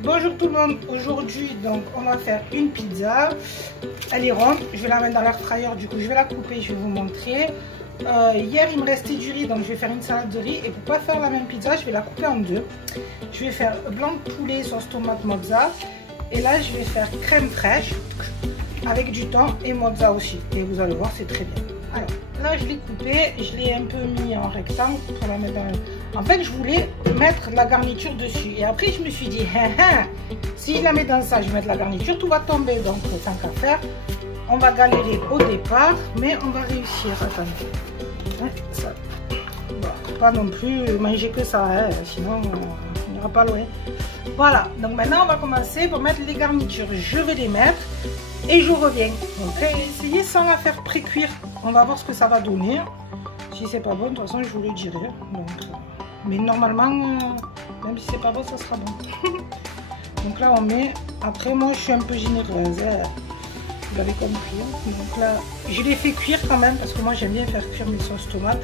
Bonjour tout le monde, aujourd'hui donc on va faire une pizza. Elle est ronde, je vais la mettre dans l'air fryer, du coup je vais la couper, je vais vous montrer. Hier il me restait du riz, donc je vais faire une salade de riz. Et pour pas faire la même pizza, je vais la couper en deux. Je vais faire blanc de poulet, sauce tomate, mozza. Et là je vais faire crème fraîche avec du thon et mozza aussi. Et vous allez voir, c'est très bien. Alors là je l'ai coupé, je l'ai un peu mis en rectangle pour la mettre dans le... En fait je voulais mettre la garniture dessus. Et après je me suis dit, si je la mets dans ça, je vais mettre la garniture, tout va tomber. Donc tant qu'à faire, on va galérer au départ, mais on va réussir. Attendez. Ça. Bon, pas non plus manger que ça, hein, sinon on n'ira pas loin. Voilà, donc maintenant on va commencer pour mettre les garnitures. Je vais les mettre et je reviens. Donc essayez sans la faire pré-cuire. On va voir ce que ça va donner. Si c'est pas bon, de toute façon je vous le dirai. Donc, mais normalement, même si c'est pas bon, ça sera bon. Donc là on met. Après moi je suis un peu généreuse. Vous l'avez compris. Donc là je les fais cuire quand même parce que moi j'aime bien faire cuire mes sauces tomates.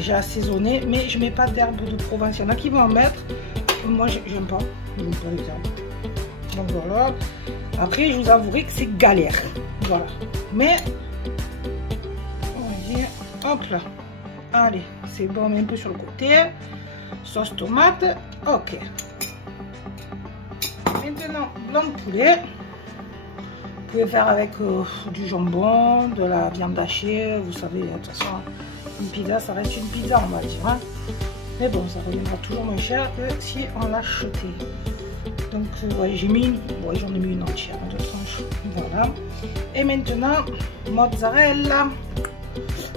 J'ai assaisonné, mais je mets pas d'herbe de Provence. Il y en a qui vont en mettre. Moi j'aime pas. J'aime pas les herbes. Donc voilà. Après je vous avouerai que c'est galère. Voilà. Mais on va dire, hop là. Allez, c'est bon, on met un peu sur le côté. Sauce tomate. Ok. Maintenant, blanc de poulet. Vous pouvez faire avec du jambon, de la viande hachée. Vous savez, de toute façon, une pizza, ça reste une pizza, on va dire. Hein. Mais bon, ça reviendra toujours moins cher que si on l'achetait. Donc, ouais, j'ai mis une... Ouais, j'en ai mis une entière, deux tranches. Voilà. Et maintenant, mozzarella.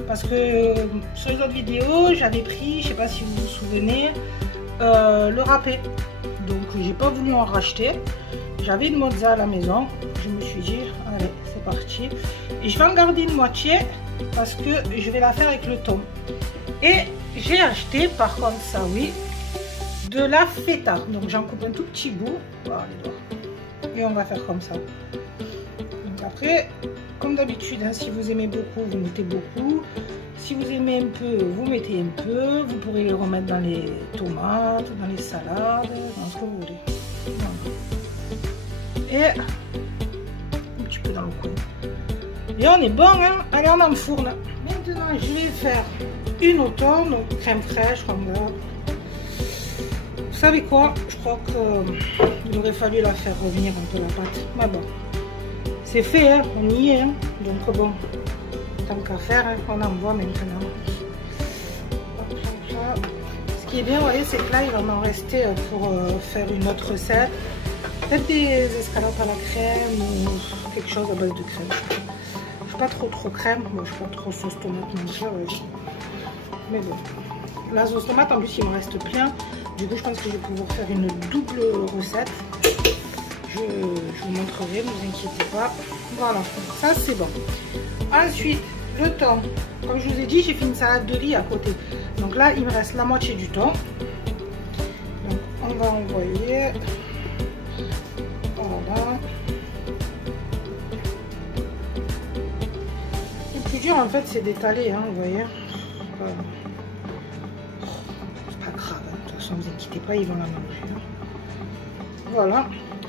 Parce que sur les autres vidéos, j'avais pris, je sais pas si vous vous souvenez, le râpé. Donc, j'ai pas voulu en racheter. J'avais une mozza à la maison. Je me suis dit, allez, c'est parti. Et je vais en garder une moitié parce que je vais la faire avec le thon. Et j'ai acheté, par contre, ça oui, de la feta. Donc, j'en coupe un tout petit bout. Voilà, les doigts. Et on va faire comme ça. Donc, après, comme d'habitude, hein, si vous aimez beaucoup, vous mettez beaucoup. Si vous aimez un peu, vous mettez un peu. Vous pourrez le remettre dans les tomates, dans les salades, dans ce que vous voulez. Voilà. Et un petit peu dans le coin. Et on est bon, hein? Allez, on enfourne. Maintenant, je vais faire une au thon, donc crème fraîche, comme là. Vous savez quoi? Je crois qu'il aurait fallu la faire revenir un peu la pâte. Mais bon, c'est fait, hein? On y est. Hein? Donc bon, tant qu'à faire, hein, on envoie maintenant. Ce qui est bien, vous voyez, c'est que là, il va m'en rester pour faire une autre recette. Peut-être des escalopes à la crème ou quelque chose à base de crème. Je suis pas trop crème, moi je suis pas trop sauce tomate non plus. Mais bon, la sauce tomate en plus il me reste plein. Du coup je pense que je vais pouvoir faire une double recette. Je vous montrerai, ne vous inquiétez pas. Voilà, ça c'est bon. Ensuite, le thon. Comme je vous ai dit, j'ai fait une salade de riz à côté. Donc là il me reste la moitié du thon. Donc on va envoyer. Voilà. Le plus dur en fait c'est d'étaler, hein, vous voyez. C'est pas grave, hein. De toute façon vous inquiétez pas, ils vont la manger. Hein. Voilà.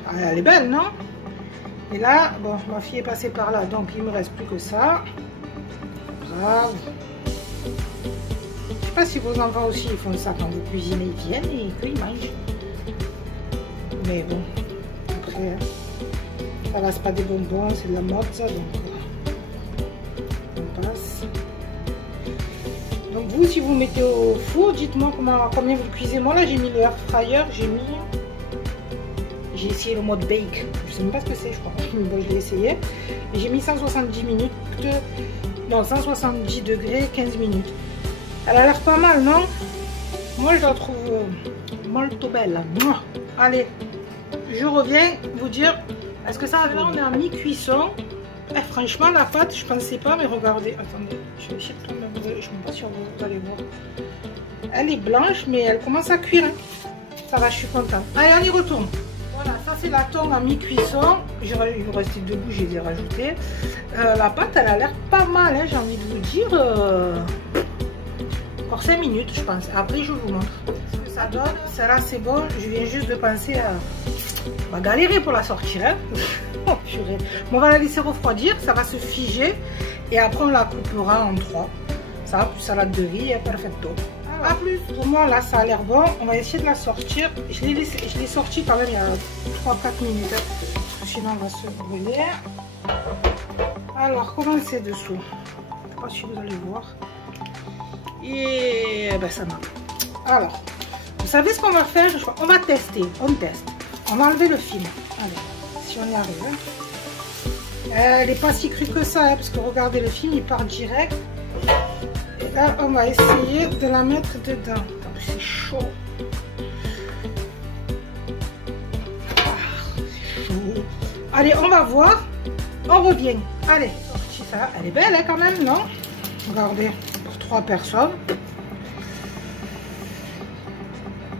Ah, elle est belle, non? Et là, bon, ma fille est passée par là, donc il me reste plus que ça. Bravo. Je sais pas si vos enfants aussi ils font ça quand vous cuisinez, ils viennent et qu'ils mangent. Mais bon. Ça reste pas des bonbons, c'est de la mozza, donc on passe. Donc vous, si vous mettez au four, dites-moi combien vous le cuisez. Moi là j'ai mis le air fryer, j'ai essayé le mode bake, je sais même pas ce que c'est, je crois, mais bon je l'ai essayé. J'ai mis 170 minutes, non 170 degrés, 15 minutes. Elle a l'air pas mal, non? Moi je la trouve molto belle. Allez. Je reviens vous dire, est-ce que ça va? Là on est en mi-cuisson. Franchement la pâte je pensais pas, mais regardez, attendez, je vais chercher le je ne sais pas si vous allez voir. Elle est blanche mais elle commence à cuire. Hein. Ça va, je suis contente. Allez, on y retourne. Voilà, ça c'est la thon en mi-cuisson. Il me restait deux bouts, je les ai rajoutés. La pâte elle a l'air pas mal, hein, j'ai envie de vous dire. Encore 5 minutes je pense. Après je vous montre. ça donne. Celle-là, c'est bon. Je viens juste de penser à... On va galérer pour la sortir. Hein. Oh, purée. Bon, on va la laisser refroidir. Ça va se figer. Et après, on la coupera en 3. Ça, plus salade de riz et perfecto. Alors, à plus. Pour moi, là, ça a l'air bon. On va essayer de la sortir. Je l'ai sortie quand même il y a 3-4 minutes. Hein. Sinon, on va se brûler. Alors, comment c'est dessous? Je ne sais pas si vous allez voir. Et ben, ça marche. Alors, vous savez ce qu'on va faire? On va tester. On teste. On va enlever le film. Allez, si on y arrive. Hein. Elle n'est pas si crue que ça, hein, parce que regardez, le film, il part direct. Et là, on va essayer de la mettre dedans. C'est chaud. C'est chaud. Allez, on va voir. On revient. Allez, sorti ça. Elle est belle, hein, quand même, non? Regardez, pour 3 personnes.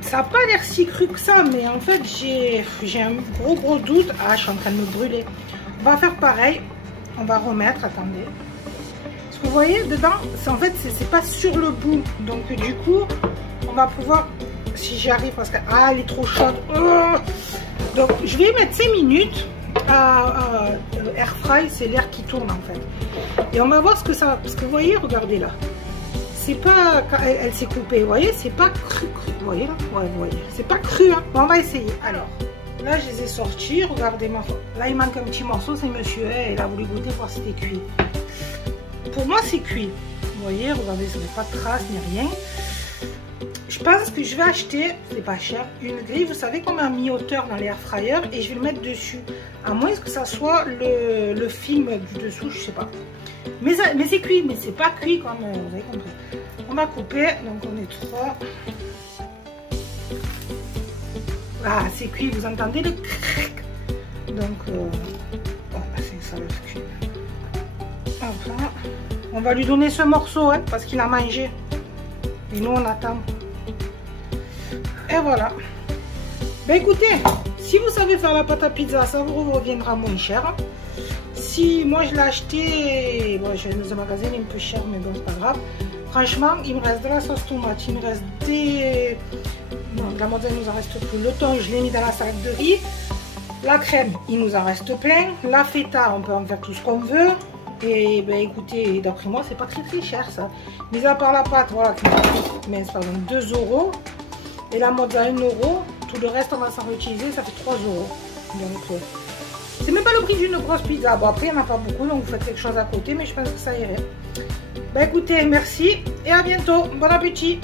Ça n'a pas l'air si cru que ça, mais en fait, j'ai un gros doute. Ah, je suis en train de me brûler. On va faire pareil. On va remettre, attendez. Parce que vous voyez, dedans, en fait, c'est pas sur le bout. Donc, du coup, on va pouvoir, si j'y arrive, parce que, ah, elle est trop chaude. Donc, je vais y mettre 5 minutes. Air fry, c'est l'air qui tourne, en fait. Et on va voir ce que ça va. Parce que, vous voyez, regardez là. C'est pas, elle s'est coupée, vous voyez, c'est pas cru, vous voyez là, ouais, vous voyez, c'est pas cru, hein. Bon, on va essayer. Alors, là, je les ai sortis, regardez, là, il manque un petit morceau, c'est monsieur, il a voulu goûter, voir si c'était cuit. Pour moi, c'est cuit, vous voyez, regardez, ça n'a pas de traces, ni rien. Je pense que je vais acheter, c'est pas cher, une grille, vous savez, comme un mi-hauteur dans les air fryer, et je vais le mettre dessus, à moins que ça soit le film du dessous, je sais pas. Mais c'est cuit, mais c'est pas cuit comme vous avez compris. On va couper, donc on est 3. Ah, c'est cuit, vous entendez le cric. Donc, c'est ça le cuit. Enfin, on va lui donner ce morceau, hein, parce qu'il a mangé. Et nous, on attend. Et voilà. Ben écoutez, si vous savez faire la pâte à pizza, ça vous reviendra moins cher. Si moi je l'ai acheté, bon, je vais dans un magasin, il est un peu cher, mais bon, c'est pas grave. Franchement, il me reste de la sauce tomate, il me reste des... Non, de la mozzarella, il nous en reste plus. Le thon, je l'ai mis dans la salade de riz. La crème, il nous en reste plein. La feta, on peut en faire tout ce qu'on veut. Et ben écoutez, d'après moi, c'est pas très cher ça. Mis à part la pâte, voilà, mais pardon, 2 €. Et la mozzarella, 1 €. Tout le reste, on va s'en réutiliser, ça fait 3 €. Donc... c'est même pas le prix d'une grosse pizza. Bon, après, il n'y en a pas beaucoup, donc vous faites quelque chose à côté, mais je pense que ça irait. Bah écoutez, merci et à bientôt. Bon appétit.